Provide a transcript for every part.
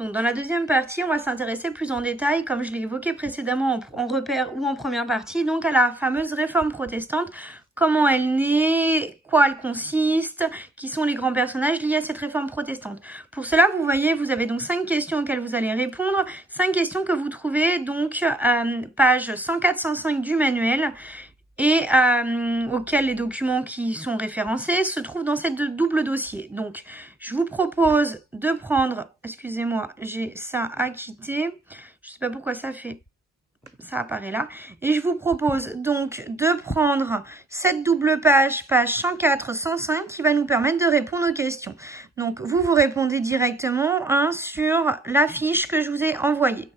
Donc dans la deuxième partie, on va s'intéresser plus en détail, comme je l'ai évoqué précédemment en repère ou en première partie, donc à la fameuse réforme protestante, comment elle naît, quoi elle consiste, qui sont les grands personnages liés à cette réforme protestante. Pour cela, vous voyez, vous avez donc 5 questions auxquelles vous allez répondre, 5 questions que vous trouvez donc page 104-105 du manuel, et auxquels les documents qui sont référencés se trouvent dans cette double dossier. Donc, je vous propose de prendre, excusez-moi, j'ai ça à quitter, je ne sais pas pourquoi ça apparaît là, et je vous propose donc de prendre cette double page 104-105 qui va nous permettre de répondre aux questions. Donc, vous répondez directement sur la fiche que je vous ai envoyée.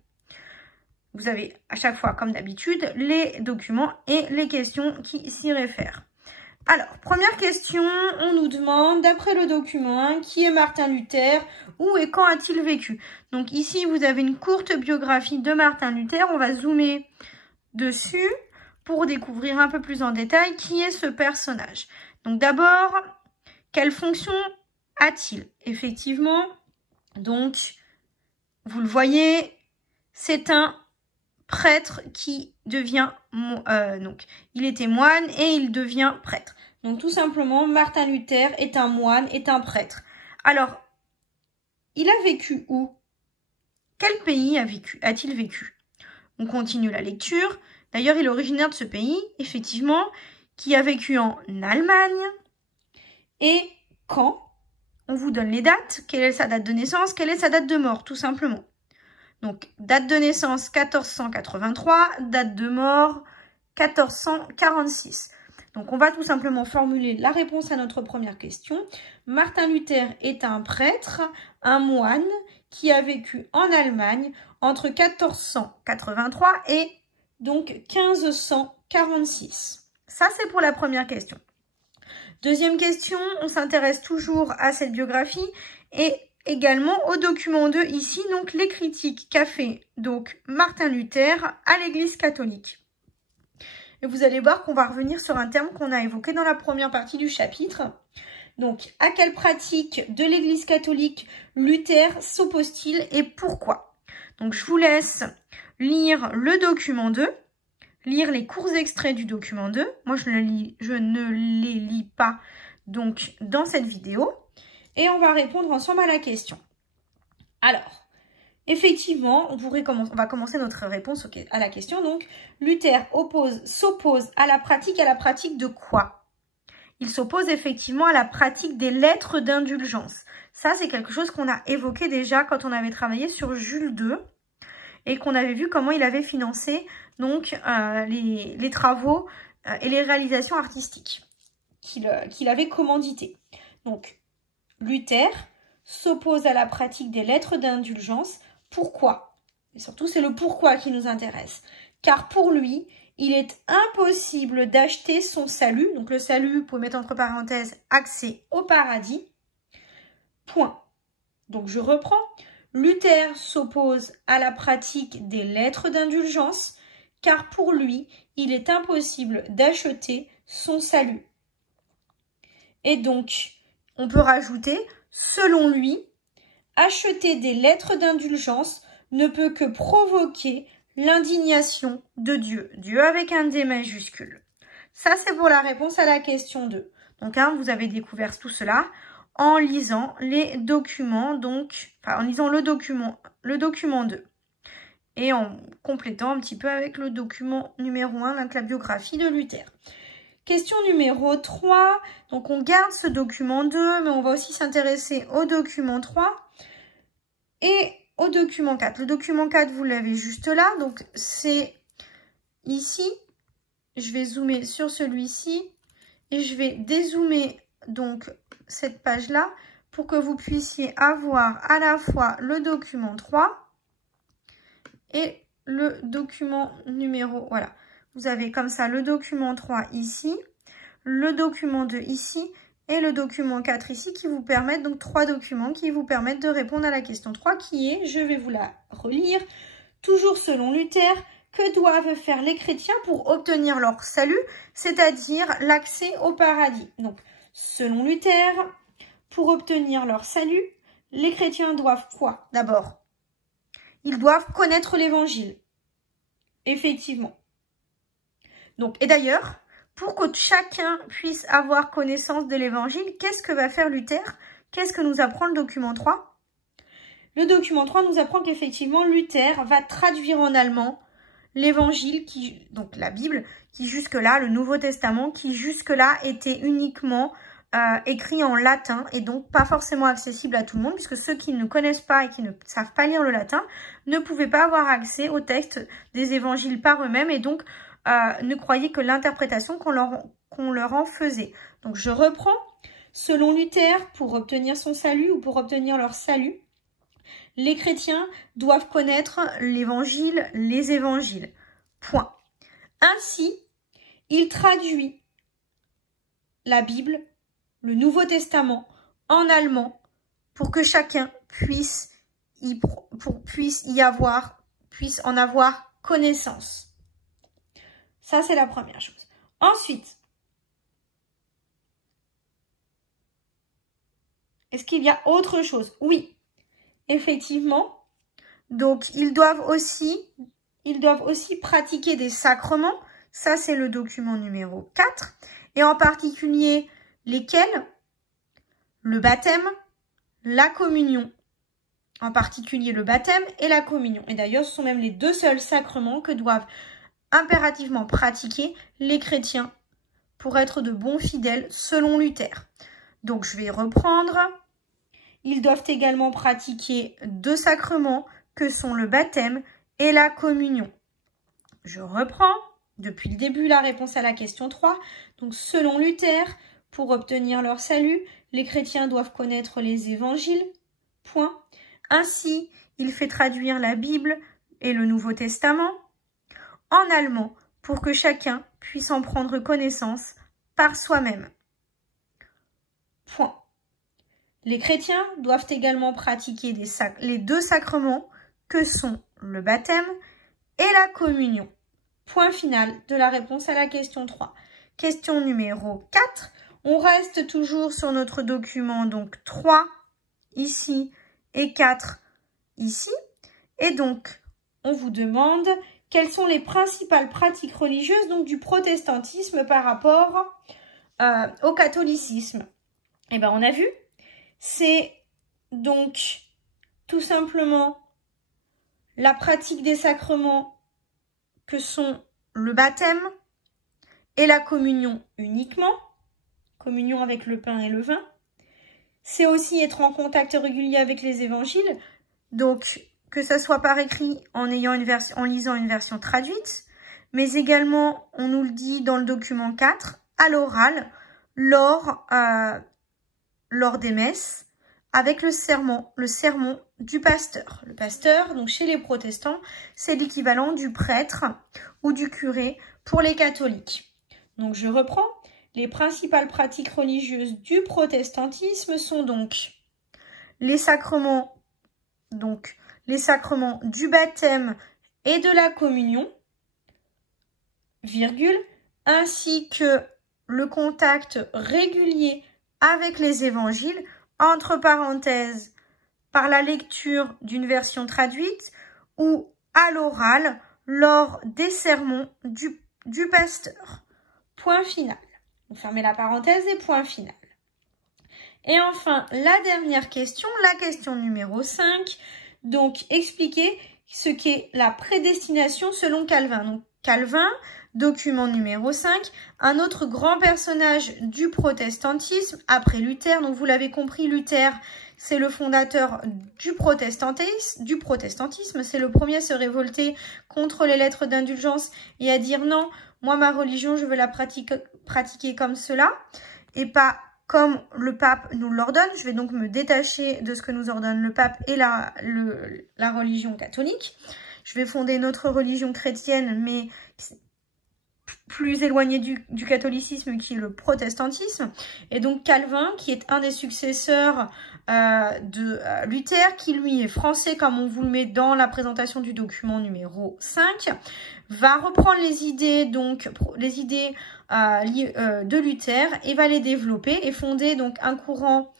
Vous avez à chaque fois, comme d'habitude, les documents et les questions qui s'y réfèrent. Alors, première question, on nous demande, d'après le document 1, qui est Martin Luther, où et quand a-t-il vécu? Donc ici, vous avez une courte biographie de Martin Luther. On va zoomer dessus pour découvrir un peu plus en détail qui est ce personnage. Donc d'abord, quelle fonction a-t-il? Effectivement, donc, vous le voyez, c'est un prêtre qui devient, donc il était moine et il devient prêtre. Donc tout simplement, Martin Luther est un moine, est un prêtre. Alors, il a vécu où? Quel pays a-t-il vécu? On continue la lecture. D'ailleurs, il est originaire de ce pays, effectivement, qui a vécu en Allemagne. Et quand? On vous donne les dates. Quelle est sa date de naissance? Quelle est sa date de mort, tout simplement. Donc, date de naissance 1483, date de mort 1446. Donc, on va tout simplement formuler la réponse à notre première question. Martin Luther est un prêtre, un moine, qui a vécu en Allemagne entre 1483 et donc 1546. Ça, c'est pour la première question. Deuxième question, on s'intéresse toujours à cette biographie et également au document 2 ici, donc les critiques qu'a fait donc Martin Luther à l'Église catholique. Et vous allez voir qu'on va revenir sur un terme qu'on a évoqué dans la première partie du chapitre. Donc, à quelle pratique de l'Église catholique Luther s'oppose-t-il et pourquoi? Donc, je vous laisse lire le document 2, lire les courts extraits du document 2. Moi, je ne les lis pas donc dans cette vidéo. Et on va répondre ensemble à la question. Alors, effectivement, on va commencer notre réponse à la question. Donc, Luther s'oppose à la pratique de quoi? Il s'oppose effectivement à la pratique des lettres d'indulgence. Ça, c'est quelque chose qu'on a évoqué déjà quand on avait travaillé sur Jules II et qu'on avait vu comment il avait financé donc les travaux et les réalisations artistiques qu'il avait commanditées. Donc, Luther s'oppose à la pratique des lettres d'indulgence. Pourquoi? Et surtout, c'est le pourquoi qui nous intéresse. Car pour lui, il est impossible d'acheter son salut. Donc le salut, vous pouvez mettre entre parenthèses, accès au paradis. Point. Donc je reprends. Luther s'oppose à la pratique des lettres d'indulgence. Car pour lui, il est impossible d'acheter son salut. Et donc, on peut rajouter, selon lui, acheter des lettres d'indulgence ne peut que provoquer l'indignation de Dieu. Dieu avec un D majuscule. Ça, c'est pour la réponse à la question 2. Donc, vous avez découvert tout cela en lisant les documents, en lisant le document 2. Et en complétant un petit peu avec le document numéro 1, donc la biographie de Luther. Question numéro 3, donc on garde ce document 2, mais on va aussi s'intéresser au document 3 et au document 4. Le document 4, vous l'avez juste là, donc c'est ici. Je vais zoomer sur celui-ci et je vais dézoomer donc cette page-là pour que vous puissiez avoir à la fois le document 3 et le document numéro, voilà. Vous avez comme ça le document 3 ici, le document 2 ici et le document 4 ici qui vous permettent, donc 3 documents qui vous permettent de répondre à la question 3 qui est, je vais vous la relire, toujours selon Luther, que doivent faire les chrétiens pour obtenir leur salut, c'est-à-dire l'accès au paradis. Donc, selon Luther, pour obtenir leur salut, les chrétiens doivent quoi? D'abord, ils doivent connaître l'évangile. Effectivement. Donc, et d'ailleurs, pour que chacun puisse avoir connaissance de l'évangile, qu'est-ce que va faire Luther? Qu'est-ce que nous apprend le document 3? Le document 3 nous apprend qu'effectivement, Luther va traduire en allemand l'évangile, donc la Bible, qui jusque-là, le Nouveau Testament, qui jusque-là était uniquement écrit en latin et donc pas forcément accessible à tout le monde, puisque ceux qui ne connaissent pas et qui ne savent pas lire le latin ne pouvaient pas avoir accès au texte des évangiles par eux-mêmes et donc ne croyaient que l'interprétation qu'on leur en faisait. Donc je reprends. Selon Luther, pour obtenir son salut ou pour obtenir leur salut, les chrétiens doivent connaître l'évangile, les évangiles. Point. Ainsi, il traduit la Bible, le Nouveau Testament, en allemand, pour que chacun puisse en avoir connaissance. Ça, c'est la première chose. Ensuite, est-ce qu'il y a autre chose? Oui, effectivement. Donc, ils doivent aussi pratiquer des sacrements. Ça, c'est le document numéro 4. Et en particulier, lesquels? Le baptême, la communion. En particulier, le baptême et la communion. Et d'ailleurs, ce sont même les deux seuls sacrements que doivent impérativement pratiquer les chrétiens pour être de bons fidèles selon Luther. Donc, je vais reprendre. Ils doivent également pratiquer deux sacrements que sont le baptême et la communion. Je reprends depuis le début la réponse à la question 3. Donc, selon Luther, pour obtenir leur salut, les chrétiens doivent connaître les évangiles. Point. Ainsi, il fait traduire la Bible et le Nouveau Testament en allemand pour que chacun puisse en prendre connaissance par soi-même. Point. Les chrétiens doivent également pratiquer les deux sacrements que sont le baptême et la communion. Point final de la réponse à la question 3. Question numéro 4. On reste toujours sur notre document, donc 3 ici et 4 ici. Et donc, on vous demande quelles sont les principales pratiques religieuses donc, du protestantisme par rapport au catholicisme. Eh bien, on a vu, c'est donc tout simplement la pratique des sacrements que sont le baptême et la communion uniquement, communion avec le pain et le vin. C'est aussi être en contact régulier avec les évangiles, donc que ça soit par écrit en lisant une version traduite, mais également, on nous le dit dans le document 4, à l'oral, lors des messes, avec le sermon du pasteur. Le pasteur, donc chez les protestants, c'est l'équivalent du prêtre ou du curé pour les catholiques. Donc je reprends. Les principales pratiques religieuses du protestantisme sont donc les sacrements du baptême et de la communion, virgule, ainsi que le contact régulier avec les évangiles, entre parenthèses, par la lecture d'une version traduite ou à l'oral lors des sermons du pasteur. Point final. Donc, fermez la parenthèse et point final. Et enfin, la dernière question, la question numéro 5. Donc, expliquer ce qu'est la prédestination selon Calvin. Donc, Calvin, document numéro 5, un autre grand personnage du protestantisme après Luther. Donc, vous l'avez compris, Luther, c'est le fondateur du protestantisme. C'est le premier à se révolter contre les lettres d'indulgence et à dire non, moi, ma religion, je veux la pratiquer comme cela et pas comme le pape nous l'ordonne. Je vais donc me détacher de ce que nous ordonne le pape et la religion catholique. Je vais fonder notre religion chrétienne, mais plus éloignée du catholicisme, qui est le protestantisme. Et donc Calvin, qui est un des successeurs de Luther, qui lui est français, comme on vous le met dans la présentation du document numéro 5, va reprendre les idées de Luther et va les développer et fonder donc un courant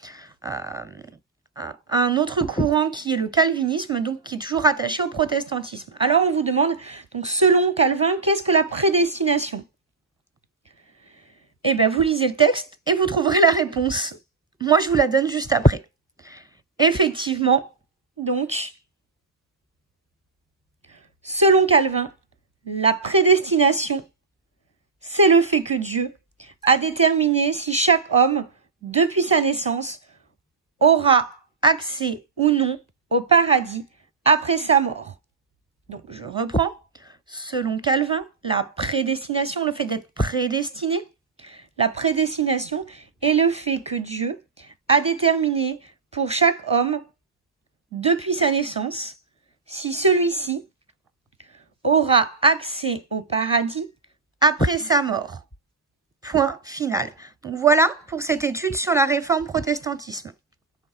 un autre courant qui est le calvinisme, donc qui est toujours attaché au protestantisme. Alors on vous demande, donc selon Calvin, qu'est-ce que la prédestination? Eh bien, vous lisez le texte et vous trouverez la réponse. Moi, je vous la donne juste après. Effectivement, donc, selon Calvin, la prédestination, c'est le fait que Dieu a déterminé si chaque homme, depuis sa naissance, aura accès ou non au paradis après sa mort. Donc, je reprends. Selon Calvin, la prédestination, le fait d'être prédestiné, la prédestination est le fait que Dieu a déterminé pour chaque homme, depuis sa naissance, si celui-ci aura accès au paradis après sa mort. Point final. Donc voilà pour cette étude sur la réforme protestantisme.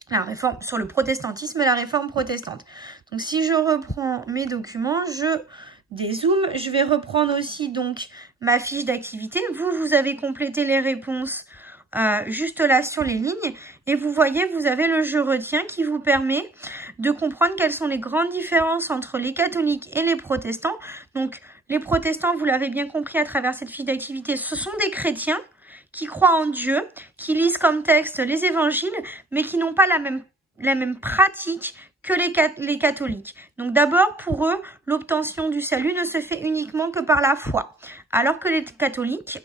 La réforme sur le protestantisme et la réforme protestante. Donc si je reprends mes documents, je dézoome. Je vais reprendre aussi donc ma fiche d'activité. Vous avez complété les réponses juste là sur les lignes. Et vous voyez, vous avez le je retiens qui vous permet de comprendre quelles sont les grandes différences entre les catholiques et les protestants. Donc les protestants, vous l'avez bien compris à travers cette fiche d'activité, ce sont des chrétiens qui croient en Dieu, qui lisent comme texte les évangiles, mais qui n'ont pas la même pratique que les catholiques. Donc d'abord, pour eux, l'obtention du salut ne se fait uniquement que par la foi. Alors que les catholiques,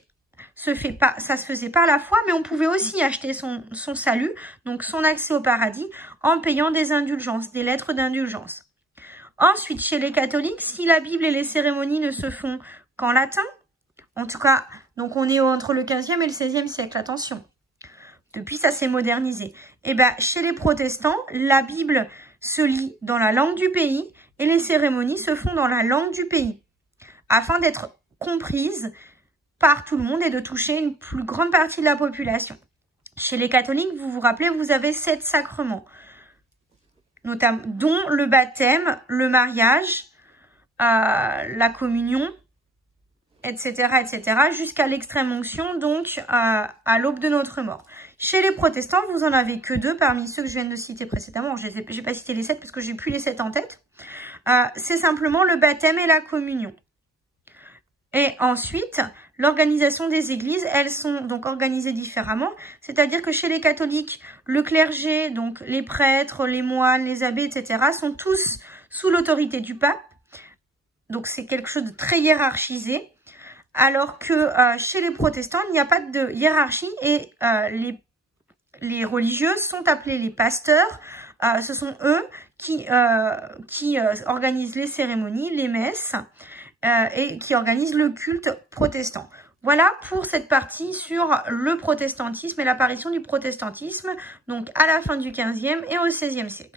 ça se faisait par la foi, mais on pouvait aussi acheter son salut, donc son accès au paradis, en payant des indulgences, des lettres d'indulgence. Ensuite, chez les catholiques, si la Bible et les cérémonies ne se font qu'en latin, en tout cas, donc on est entre le 15e et le 16e siècle, attention. Depuis, ça s'est modernisé. Et bien, chez les protestants, la Bible se lit dans la langue du pays et les cérémonies se font dans la langue du pays, afin d'être comprises par tout le monde et de toucher une plus grande partie de la population. Chez les catholiques, vous vous rappelez, vous avez 7 sacrements, notamment, dont le baptême, le mariage, la communion, etc., jusqu'à l'extrême onction, donc à l'aube de notre mort. Chez les protestants, vous en avez que 2 parmi ceux que je viens de citer précédemment. Je n'ai pas cité les 7 parce que j'ai plus les 7 en tête. C'est simplement le baptême et la communion. Et ensuite, l'organisation des églises, elles sont donc organisées différemment. C'est-à-dire que chez les catholiques, le clergé, donc les prêtres, les moines, les abbés, etc., sont tous sous l'autorité du pape. Donc c'est quelque chose de très hiérarchisé. Alors que chez les protestants, il n'y a pas de hiérarchie et les religieux sont appelés les pasteurs. Ce sont eux qui organisent les cérémonies, les messes et qui organisent le culte protestant. Voilà pour cette partie sur le protestantisme et l'apparition du protestantisme, donc à la fin du 15e et au 16e siècle.